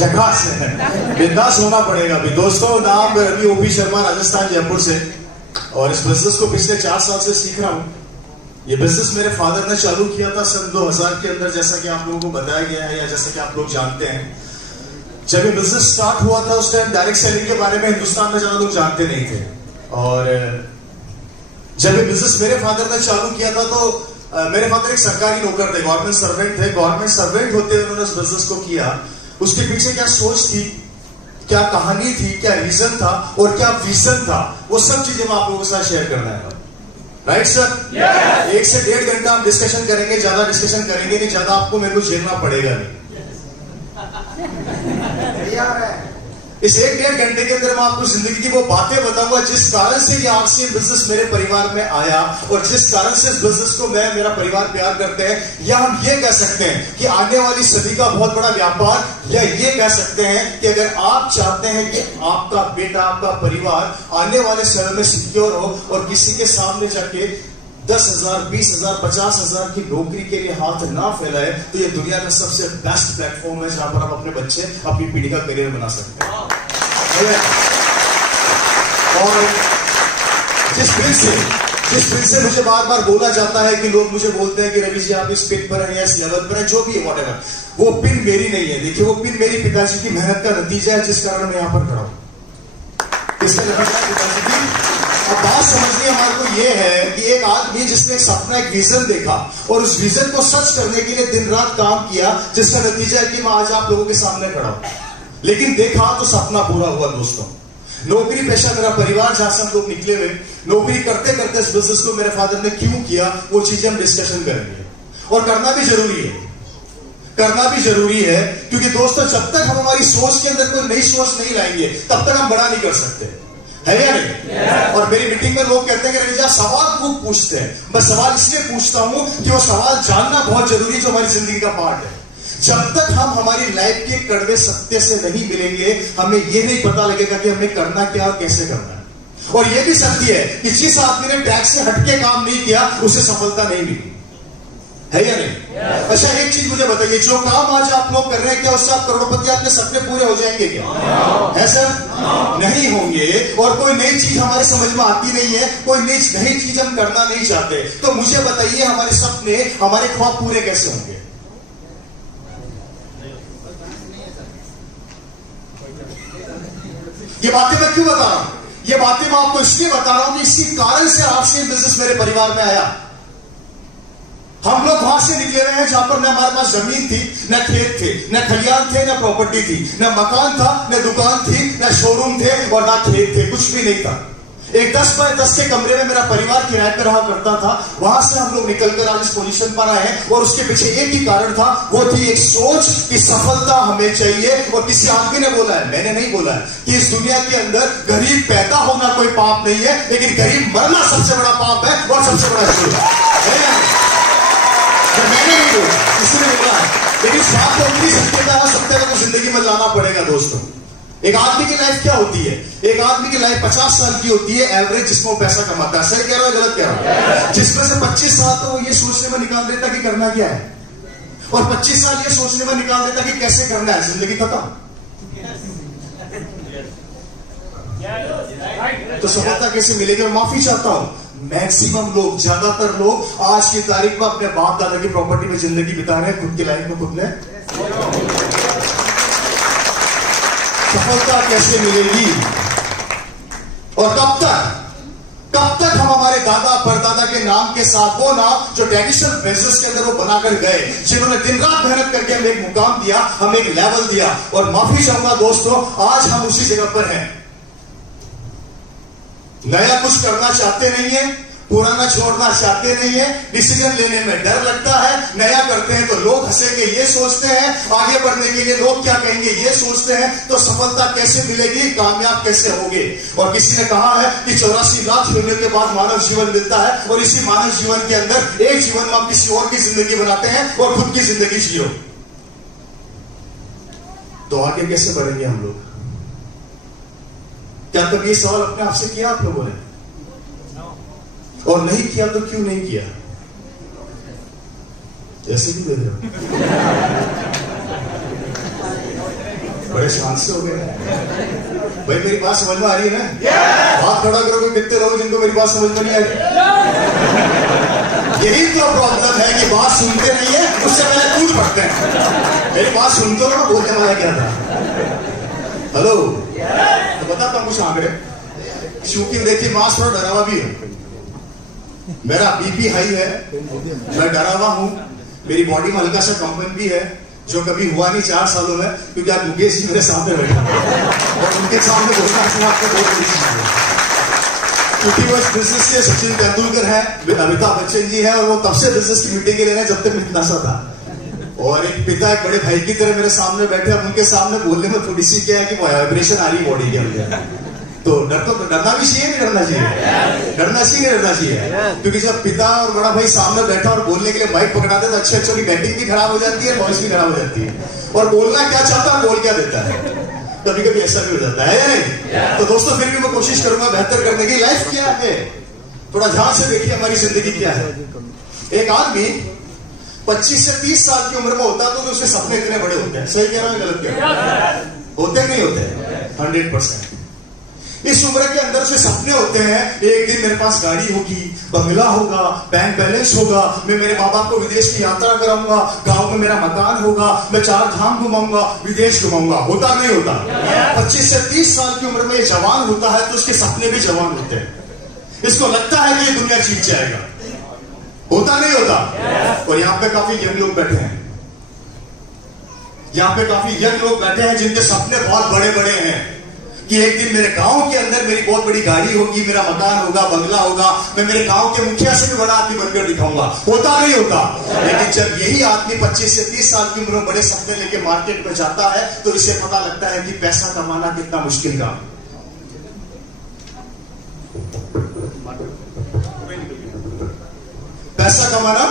झकास है, बिंदास होना पड़ेगा अभी। दोस्तों, नाम रवि ओपी शर्मा, राजस्थान जयपुर से, और इस बिजनेस को पिछले 4 साल से सीख रहा हूँ। ये बिजनेस मेरे फादर ने चालू किया था सन 2000 के अंदर, जैसा कि आप लोगों को बताया गया है या जैसा कि आप लोग जानते हैं। जब ये बिजनेस स्टार्ट हुआ था उस टाइम डायरेक्ट सेलिंग के बारे में हिंदुस्तान में ज्यादा लोग जानते नहीं थे, और जब ये बिजनेस मेरे फादर ने चालू किया था तो मेरे फादर एक सरकारी नौकर थे, गवर्नमेंट सर्वेंट थे। गवर्नमेंट सर्वेंट होते हुए उन्होंने इस बिजनेस को किया। उसके पीछे क्या सोच थी, क्या कहानी थी, क्या रीजन था और क्या विजन था, वो सब चीजें मैं आप लोगों के साथ शेयर करना है। Right sir? 1 से 1.5 घंटा हम डिस्कशन करेंगे, ज्यादा डिस्कशन करेंगे नहीं, ज्यादा आपको मेरे को झेलना पड़ेगा नहीं। इस 1-1.5 घंटे के अंदर मैं आपको जिंदगी की वो बातें बताऊंगा जिस कारण से ये आरसीएम बिजनेस मेरे परिवार में आया, और जिस कारण से इस बिजनेस को मैं, मेरा परिवार प्यार करते हैं, या हम ये कह सकते हैं कि आने वाली सदी का बहुत बड़ा व्यापार, या ये कह सकते हैं कि अगर आप चाहते हैं कि आपका बेटा, आपका परिवार आने वाले समय में सिक्योर हो और किसी के सामने जाके 10,000, 20,000, 50,000 की नौकरी के लिए हाथ ना फैलाए, तो ये दुनिया का सबसे बेस्ट प्लेटफॉर्म है जहां पर आप अपने बच्चे, अपनी पीढ़ी का करियर बना सकते हैं। और जिस फिर से मुझे बार बार बोला जाता है कि लोग मुझे बोलते हैं कि रवि जी आप इस पिन पर हैं या इस लेवल पर हैं, जो भी है व्हाटएवर, वो पिन मेरी नहीं है। देखिए, वो पिन मेरी पिताजी की मेहनत का नतीजा है, जिस कारण मैं यहां पर खड़ा हूं। इससे पिताजी की अब बात समझनी हमारे को ये है कि एक आदमी जिसने एक सपना, एक विजन देखा और उस विजन को सच करने के लिए दिन रात काम किया, जिसका नतीजा है कि मैं आज आप लोगों के सामने खड़ा हूं। लेकिन देखा तो सपना पूरा हुआ। दोस्तों, नौकरी पेशा मेरा परिवार जहां से हम लोग निकले हुए, नौकरी करते करते इस बिजनेस को मेरे फादर ने क्यों किया, वो चीजें हम डिस्कशन करेंगे। और करना भी जरूरी है, करना भी जरूरी है, क्योंकि दोस्तों जब तक हम हमारी सोच के अंदर कोई नई सोच नहीं लाएंगे तब तक हम बड़ा नहीं कर सकते, है या नहीं? और मेरी मीटिंग में लोग कहते हैं कि रवि जी सवाल खूब पूछते हैं। मैं सवाल इसलिए पूछता हूं कि वो सवाल जानना बहुत जरूरी है, जो हमारी जिंदगी का पार्ट है। जब तक हम हमारी लाइफ के कड़वे सत्य से नहीं मिलेंगे, हमें यह नहीं पता लगेगा कि हमें करना क्या और कैसे करना है। और यह भी सत्य है कि जिस आदमी ने टैक्स से हटके काम नहीं किया उसे सफलता नहीं मिली, है या नहीं? अच्छा, एक चीज मुझे बताइए, जो काम आज आप लोग कर रहे हैं, क्या उससे आप करोड़पति, आपके सपने पूरे हो जाएंगे क्या? है सर? नहीं होंगे। और कोई नई चीज हमारे समझ में आती नहीं है, कोई नई चीज हम करना नहीं चाहते, तो मुझे बताइए हमारे सपने, हमारे ख्वाब पूरे कैसे होंगे? ये बातें मैं क्यों बता रहा हूं? ये बातें मैं आपको इसलिए बता रहा हूं कि इसी कारण से आरसीएम बिजनेस मेरे परिवार में आया। हम लोग वहां से निकले रहे हैं जहां पर न हमारे पास जमीन थी, न खेत थे, न खलियान थे, न प्रॉपर्टी थी, न मकान था, न दुकान थी, न शोरूम थे और न खेत थे, कुछ भी नहीं था। एक 10 बाय 10 के कमरे में मेरा परिवार किराए पर रहा करता था। वहां से हम लोग निकलकर आज इस पोजीशन पर आए हैं, और उसके पीछे एक ही कारण था, वो थी एक सोच कि सफलता हमें चाहिए। और किसी आदमी ने बोला है, मैंने नहीं बोला है, कि इस दुनिया के अंदर गरीब पैदा होना कोई पाप नहीं है, लेकिन गरीब मरना सबसे बड़ा पाप है और सबसे बड़ा जुर्म है। मैंने नहीं बोला, किसी ने बोला है, लेकिन साथ में उतनी सत्यता को जिंदगी में लाना पड़ेगा। दोस्तों, एक आदमी की लाइफ क्या होती है? एक आदमी की लाइफ 50 साल की होती है एवरेज, जिसमें वो पैसा कमाता है। सही कह रहा है, गलत कह रहा है? जिसमें से 25 साल तो वो ये सोचने में निकाल देता कि करना क्या है, और 25 साल ये सोचने में निकाल देता कि कैसे करना है। जिंदगी खत्म। तो सफलता कैसे मिलेगी? मैं माफी चाहता हूं, मैक्सिमम लोग, ज्यादातर लोग आज की तारीख में अपने बाप दादा की प्रॉपर्टी में जिंदगी बिता रहे हैं, खुद की लाइफ में खुद ने। सफलता कैसे मिलेगी? और कब तक हम हमारे दादा परदादा के नाम के साथ, वो नाम जो ट्रेडिशनल बिजनेस के अंदर वो बनाकर गए, जिन्होंने दिन रात मेहनत करके हमें एक मुकाम दिया, हमें एक लेवल दिया। और माफी चाहूंगा दोस्तों, आज हम उसी जगह पर हैं। नया कुछ करना चाहते नहीं है, पुराना छोड़ना चाहते नहीं है, डिसीजन लेने में डर लगता है। नया करते हैं तो लोग हंसेंगे ये सोचते हैं, आगे बढ़ने के लिए लोग क्या कहेंगे ये सोचते हैं। तो सफलता कैसे मिलेगी, कामयाब कैसे होगे? और किसी ने कहा है कि 84 लाख होने के बाद मानव जीवन मिलता है, और इसी मानव जीवन के अंदर एक जीवन में हम किसी और की जिंदगी बनाते हैं और खुद की जिंदगी जियो। तो आगे कैसे बढ़ेंगे हम लोग? क्या कभी ये सवाल अपने आप से किया आप लोगों ने? और नहीं किया तो क्यों नहीं किया? ऐसे क्यों दे रहे हो? बड़े शांत से हो गए भाई। मेरी बात समझ में आ रही है ना? हाथ खड़ा करोगे कितने लोग जिनको मेरी बात समझ में नहीं आ रही? यही तो प्रॉब्लम है कि बात सुनते नहीं है, उससे पहले कूद पड़ते हैं। मेरी बात सुनते हो ना, बोलने वाला क्या था? हेलो, तो बताता हूं कुछ आंकड़े। शूटिंग देखिए, मास थोड़ा डरावा भी है। मेरा बीपी हाई है, मैं डरावा हूं, मेरी बॉडी में हल्का सा कंपन भी है, जो कभी हुआ नहीं 4 सालों में, क्योंकि आज मुकेश जी मेरे सामने बैठे और उनके सामने बोलना आपको बहुत बड़ी चीज है। क्योंकि वो बिजनेस के सचिन तेंदुलकर है, अमिताभ बच्चन जी है, और वो तब से बिजनेस की मीटिंग ले रहे हैं जब तक मैं इतना सा था। और एक पिता एक बड़े भाई की तरह मेरे सामने बैठे, अब उनके सामने बोलने में थोड़ी सी क्या है कि वाइब्रेशन आ रही बॉडी के अंदर। तो डरना भी चाहिए, नहीं डरना चाहिए? डरना चाहिए, नहीं डरना चाहिए? क्योंकि जब पिता और बड़ा भाई सामने बैठा और बोलने के लिए माइक पकड़ाते तो अच्छे अच्छों की बैटिंग भी खराब हो जाती है, वॉइस भी खराब हो जाती है, और बोलना क्या चाहता है बोल क्या देता है। कभी कभी ऐसा भी हो जाता है या नहीं? तो दोस्तों, फिर भी मैं कोशिश करूंगा बेहतर करने की। लाइफ क्या है, थोड़ा ध्यान से देखिए, हमारी जिंदगी क्या है। एक आदमी 25 से 30 साल की उम्र में होता है तो उसके सपने इतने बड़े होते हैं। सही कह रहा हूं, गलत कह रहा हूं? होते नहीं होते? 100%। इस उम्र के अंदर से सपने होते हैं, एक दिन मेरे पास गाड़ी होगी, बंगला होगा, बैंक बैलेंस होगा, मैं मेरे माँ बाप को विदेश की यात्रा कराऊंगा, गांव में मेरा मकान होगा, मैं 4 धाम घुमाऊंगा, विदेश घुमाऊंगा। होता नहीं होता? 25 से 30 साल की उम्र में ये जवान होता है तो उसके सपने भी जवान होते हैं। इसको लगता है कि ये दुनिया जीत जाएगा। होता नहीं होता? और यहाँ पे काफी यंग लोग बैठे हैं, यहाँ पे काफी यंग लोग बैठे हैं जिनके सपने बहुत बड़े बड़े हैं कि एक दिन मेरे गांव के अंदर मेरी बहुत बड़ी गाड़ी होगी, मेरा मकान होगा, बंगला होगा, मैं मेरे गांव के मुखिया से भी बड़ा आदमी बनकर दिखाऊंगा। होता नहीं होता? लेकिन जब यही आदमी 25 से 30 साल की उम्र में बड़े सपने लेके मार्केट में जाता है तो इसे पता लगता है कि पैसा कमाना कितना मुश्किल काम है। पैसा कमाना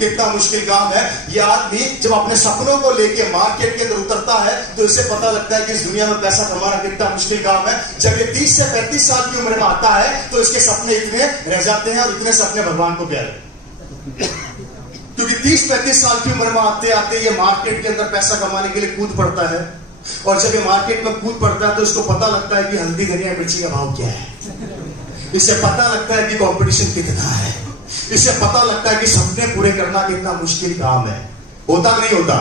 कितना मुश्किल काम है। यह आदमी जब अपने सपनों को लेके मार्केट के अंदर उतरता है तो इसे पता लगता है कि इस दुनिया में पैसा कमाना कितना मुश्किल काम है। जब ये 30 से 35 साल की उम्र में आता है तो इसके सपने इतने रह जाते हैं, और इतने सपने भगवान को प्यारे, क्योंकि 30-35 साल की उम्र में आते आते ये मार्केट के अंदर पैसा कमाने के लिए कूद पड़ता है। और जब ये मार्केट में कूद पड़ता है तो इसको पता लगता है कि हल्दी धनिया मिर्ची का भाव क्या है। इसे पता लगता है कि कंपटीशन कितना है। इसे पता लगता है कि सपने पूरे करना कितना मुश्किल काम है। होता नहीं होता?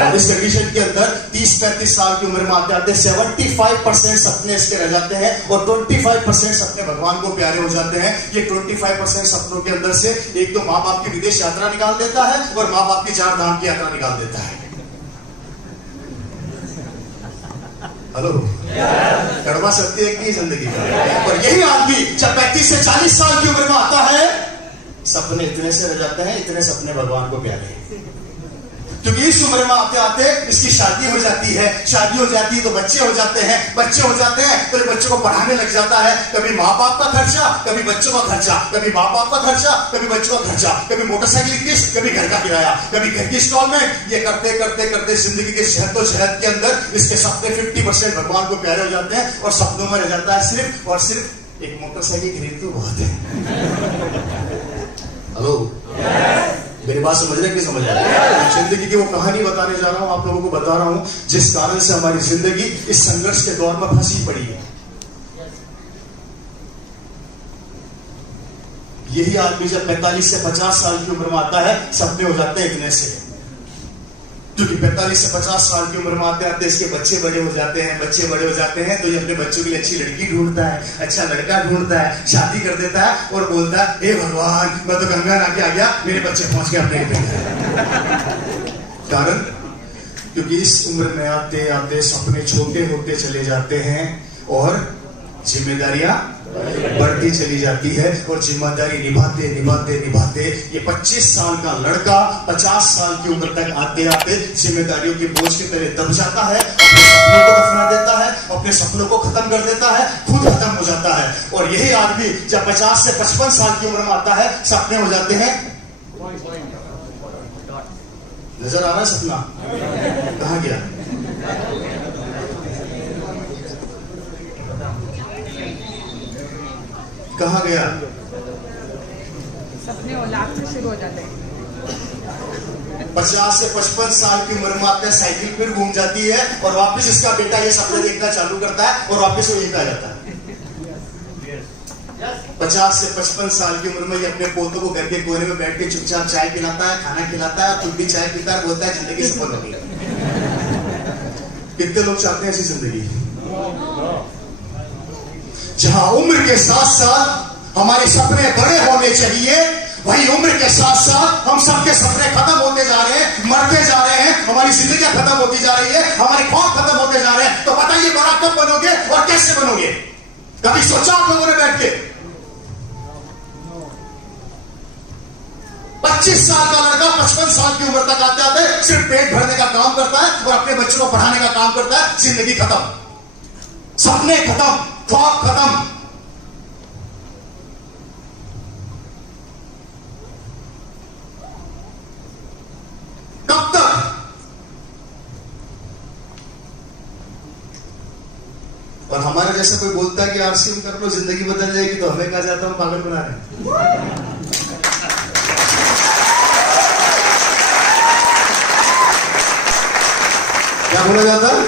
और इस कंडीशन के अंदर 30-35 साल की उम्र में आते आते 75% सपने इसके रह जाते हैं, और 25% सपने भगवान को प्यारे हो जाते हैं। ये 25% सपनों के अंदर से एक तो माँ बाप की विदेश यात्रा निकाल देता है, और माँ बाप की 4 धाम की यात्रा निकाल देता है। हेलो, कड़वा सत्य एक नहीं जिंदगी का। और यही आदमी जब 35 से 40 साल की उम्र में आता है, सपने इतने से रह जाते हैं, इतने सपने भगवान को प्यारे हैं। क्योंकि इस उम्र में आते आते इसकी शादी हो जाती है, शादी हो जाती है तो बच्चे हो जाते हैं, बच्चे हो जाते हैं तो बच्चों को पढ़ाने लग जाता है। कभी माँ बाप का खर्चा, कभी बच्चों का खर्चा, कभी माँ बाप का खर्चा, कभी बच्चों का खर्चा, कभी मोटरसाइकिल की किस्त, कभी घर का किराया, कभी घर की इंस्टॉलमेंट। ये करते करते करते जिंदगी के जहद के अंदर इसके सपने 50% भगवान को प्यारे हो जाते हैं, और सपनों में रह जाता है सिर्फ और सिर्फ एक मोटरसाइकिल खरीद तो बहुत है। हेलो, मेरी बात समझ रहे कि समझ आ रही है? जिंदगी की वो कहानी बताने जा रहा हूं, आप लोगों को बता रहा हूं जिस कारण से हमारी जिंदगी इस संघर्ष के दौर में फंसी पड़ी है। यही आदमी जब 45 से 50 साल की उम्र में आता है, सपने हो जाते हैं इतने से। क्योंकि 45 से 50 साल की उम्र में आते आते इसके बच्चे बड़े हो जाते हैं, बच्चे बड़े हो जाते हैं तो ये अपने बच्चों के लिए अच्छी लड़की ढूंढता है, अच्छा लड़का ढूंढता है, शादी कर देता है, और बोलता है हे भगवान, मैं तो गंगा नहा आ गया, मेरे बच्चे पहुंच गए अपने कारण क्योंकि इस उम्र में आते आते सपने छोटे होते चले जाते हैं, और जिम्मेदारियां बढ़ती चली जाती है, और जिम्मेदारी निभाते निभाते निभाते ये 25 साल का लड़का 50 साल की उम्र तक आते आते जिम्मेदारियों के बोझ के तले दब जाता है, अपने सपनों को दफना देता है, अपने सपनों को खत्म कर देता है, खुद खत्म हो जाता है। और यही आदमी जब 50 से 55 साल की उम्र में आता है, सपने हो जाते हैं। नजर आ रहा है सपना? कहां गया? कहां गया? सपने औलाद से शुरू हो जाते हैं। 50 से 55 साल की उम्र में आपका साइकिल फिर घूम जाती है और वापस इसका बेटा ये सपने देखना चालू करता है और वापस वो यहीं आ जाता है। 50 से 55 साल की उम्र में ये अपने पोतों को घर के कोने में बैठ के चुपचाप चाय पिलाता है, खाना खिलाता है, खुद भी चाय पीता है, बोलता है जिंदगी सफल होगी। कितने लोग चाहते हैं ऐसी जिंदगी जहां उम्र के साथ साथ हमारे सपने बड़े होने चाहिए, वही उम्र के साथ साथ हम सबके सपने खत्म होते जा रहे हैं, मरते जा रहे हैं, हमारी जिंदगी खत्म होती जा रही है, हमारे ख्वाब खत्म होते जा रहे हैं। तो बताइए बड़ा कब बनोगे और कैसे बनोगे? कभी सोचा आप लोगों ने बैठ के? 25 साल का लड़का 55 साल की उम्र तक आते आते सिर्फ पेट भरने का काम करता है और अपने बच्चों को पढ़ाने का काम करता है। जिंदगी खत्म, सपने खत्म, ख्वाब खत्म। कब तक? और हमारे जैसा कोई बोलता है कि आरसीएम कर लो जिंदगी बदल जाएगी, तो हमें कहा जाता है हम पागल बना रहे हैं। क्या बोला जाता है?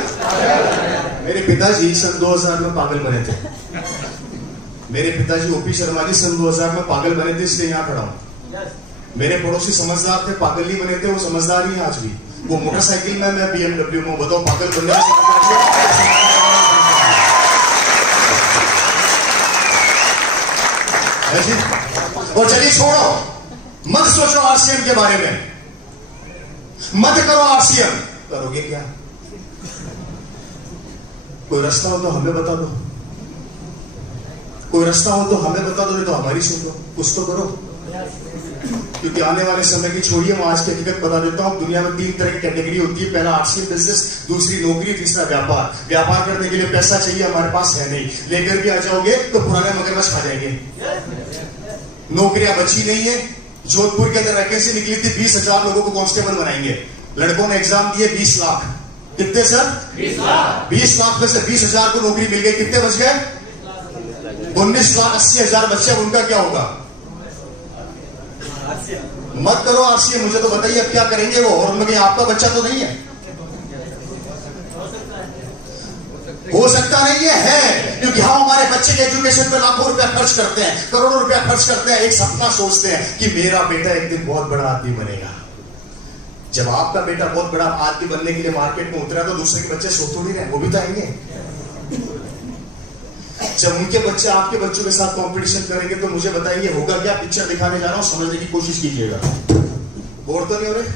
मेरे पिताजी सन 2000 में पागल बने थे। मेरे पिताजी ओपी शर्मा जी सन 2000 में पागल बने थे, इसलिए यहां खड़ा हूं। मेरे पड़ोसी समझदार थे, पागल नहीं बने थे, वो समझदार ही हैं आज भी। वो मोटरसाइकिल में, मैं BMW में। बताओ पागल बनने और चलिए छोड़ो, मत सोचो आरसीएम के बारे में, मत करो आरसीएम। करोगे क्या? कोई रास्ता हो तो हमें बता दो, कोई रास्ता हो तो हमें बता दो, नहीं तो हमारी सुन लो, कुछ तो करो। क्योंकि आने वाले समय की छोड़िए, मैं आज की हकीकत बता देता हूं। दुनिया में 3 तरह की कैटेगरी होती है। पहला आरसीएम बिजनेस, दूसरी नौकरी, तीसरा व्यापार। व्यापार करने के लिए पैसा चाहिए, हमारे पास है नहीं, लेकर भी आ जाओगे तो पुराने मगरमच्छ खा जाएंगे। नौकरियां बची नहीं है। जोधपुर के अंदर वैकेंसी निकली थी, 20,000 लोगों को कांस्टेबल बनाएंगे। लड़कों ने एग्जाम दिए, 20 लाख। कितने सर? 20 लाख में से 20,000 को नौकरी मिल गई। कितने बच गए? 19,80,000 बच्चे। उनका क्या होगा? मत करो आरसीएम। मुझे तो बताइए अब क्या करेंगे वो? और उनमें आपका बच्चा तो नहीं है? हो सकता नहीं है, क्योंकि हम हमारे बच्चे के एजुकेशन पे लाखों रुपया खर्च करते हैं, करोड़ों रुपया खर्च करते हैं। एक सपना सोचते हैं कि मेरा बेटा एक दिन बहुत बड़ा आदमी बनेगा। जब आपका बेटा बहुत बड़ा आदमी बनने के लिए मार्केट में उतरा, तो दूसरे के बच्चे सो थोड़ी रहे, वो भी तो आएंगे। जब उनके बच्चे आपके बच्चों के साथ कंपटीशन करेंगे, तो मुझे बताइए होगा क्या? पिक्चर दिखाने जा रहा हूं, समझने की कोशिश कीजिएगा। बोर तो नहीं हो रहे?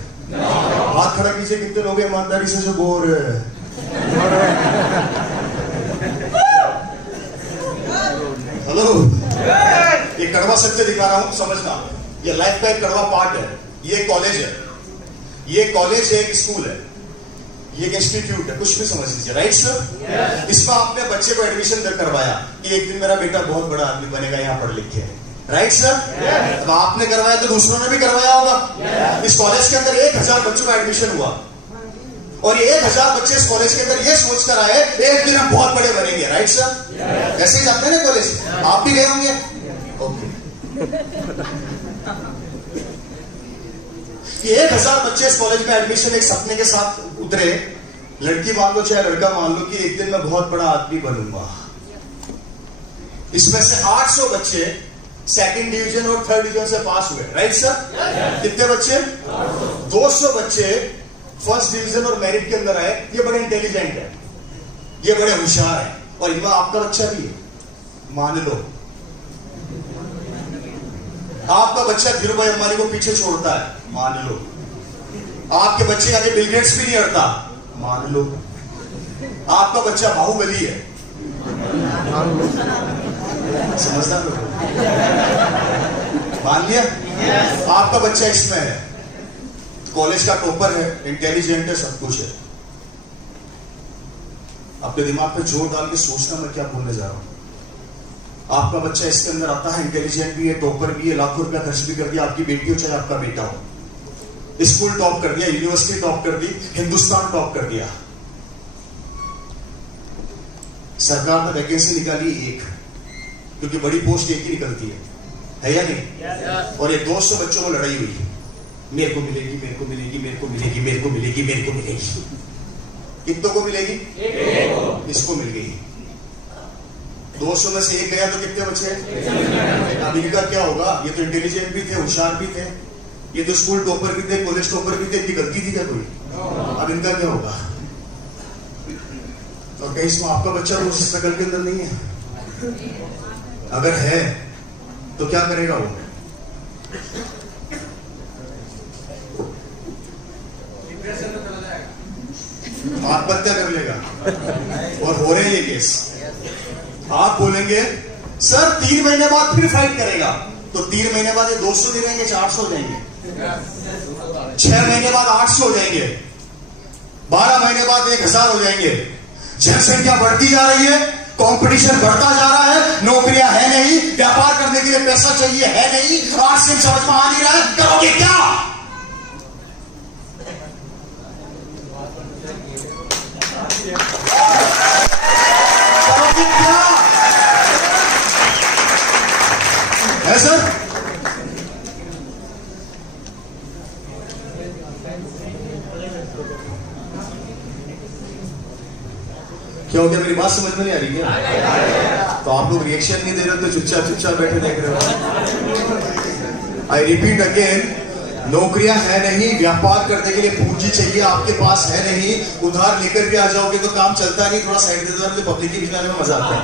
हाथ खड़ा कीजिए, कितने लोग ईमानदारी से जो बोर है? हेलो, ये कड़वा सत्य दिखा रहा हूं, समझना। ये लाइफ का एक कड़वा पार्ट है। ये कॉलेज है, ये कॉलेज है, एक स्कूल है, ये एक इंस्टीट्यूट है, कुछ भी समझ लीजिए। Right sir? इसमें आपने बच्चे को एडमिशन करवाया कि एक दिन मेरा बेटा बहुत बड़ा आदमी बनेगा, यहां पढ़ लिख के। Right sir? तो आपने करवाया तो दूसरों ने भी करवाया होगा। इस कॉलेज के अंदर 1000 बच्चों का एडमिशन हुआ और ये 1000 बच्चे इस कॉलेज के अंदर ये सोच कर आए एक दिन हम बहुत बड़े बनेंगे। Right sir? ऐसे ही जाते हैं ना कॉलेज, आप भी गए होंगे। ओके, 1000 बच्चे इस कॉलेज में एडमिशन एक सपने के साथ उतरे। लड़की मान लो चाहे लड़का मान लो कि एक दिन मैं बहुत बड़ा आदमी बनूंगा। इसमें से 800 बच्चे सेकंड डिवीजन और थर्ड डिवीजन से पास हुए। Right sir? कितने बच्चे? 200 बच्चे फर्स्ट डिवीजन और मेरिट के अंदर आए। ये बड़े इंटेलिजेंट है, ये बड़े होशियार है, और इनमें आपका बच्चा भी है। मान लो आपका बच्चा धीरू भाई अंबानी को पीछे छोड़ता है, मान लो आपके बच्चे आगे बिल गेट्स भी नहीं हटता, मान लो आपका बच्चा बाहुबली है, समझता लो, मान लिया। आपका बच्चा इसमें है, कॉलेज का टॉपर है, इंटेलिजेंट है, सब कुछ है। अपने दिमाग पे जोर डाल के सोचना मैं क्या बोलने जा रहा हूं। आपका बच्चा इसके अंदर आता है, इंटेलिजेंट भी है, टॉपर भी है, लाखों रुपया खर्च भी कर दिया, आपकी बेटी हो चाहे आपका बेटा हो, स्कूल टॉप कर दिया, यूनिवर्सिटी टॉप कर दी, हिंदुस्तान टॉप कर दिया। सरकार ने वैकेंसी निकाली एक, क्योंकि बड़ी पोस्ट एक ही निकलती है या नहीं? और ये 200 बच्चों में लड़ाई हुई, मेरे को मिलेगी, मेरे को मिलेगी, मेरे को मिलेगी, मेरे को मिलेगी, मेरे को मिलेगी। कितनों को मिलेगी? इसको मिल गई। 200 में से एक गया तो कितने बचे? अब इनका क्या होगा? ये तो इंटेलिजेंट भी थे, होशियार भी थे, ये तो स्कूल टॉपर भी थे, कॉलेज टॉपर भी थे, इनकी गलती थी क्या कोई? अब इनका क्या होगा? और कहीं इसमें आपका बच्चा तो उस स्ट्रगल के अंदर नहीं है? अगर है तो क्या करेगा वो? आत्महत्या कर लेगा। और हो रहे हैं ये केस। आप बोलेंगे सर 3 महीने बाद फिर फाइट करेगा, तो 3 महीने बाद ये 200 नहीं रहेंगे, 400 हो जाएंगे, 6 महीने बाद 800 हो जाएंगे, 12 महीने बाद 1000 हो जाएंगे। जनसंख्या बढ़ती जा रही है, कंपटीशन बढ़ता जा रहा है, नौकरियां है नहीं, व्यापार करने के लिए पैसा चाहिए है नहीं, आरसीएम समझ में आ नहीं रहा है, करोगे क्या? करोगे क्या? है सर? क्या हो गया? मेरी बात समझ में नहीं आ रही क्या? तो आप लोग रिएक्शन नहीं दे रहे, तो चुपचाप चुपचाप बैठे देख रहे हो। आई रिपीट अगेन, नौकरियां है नहीं, व्यापार करने के लिए पूंजी चाहिए, आपके पास है नहीं, उधार लेकर भी आ जाओगे तो काम चलता नहीं, थोड़ा साइड दे दो, पब्लिक के बीच में आने में मजा आता है।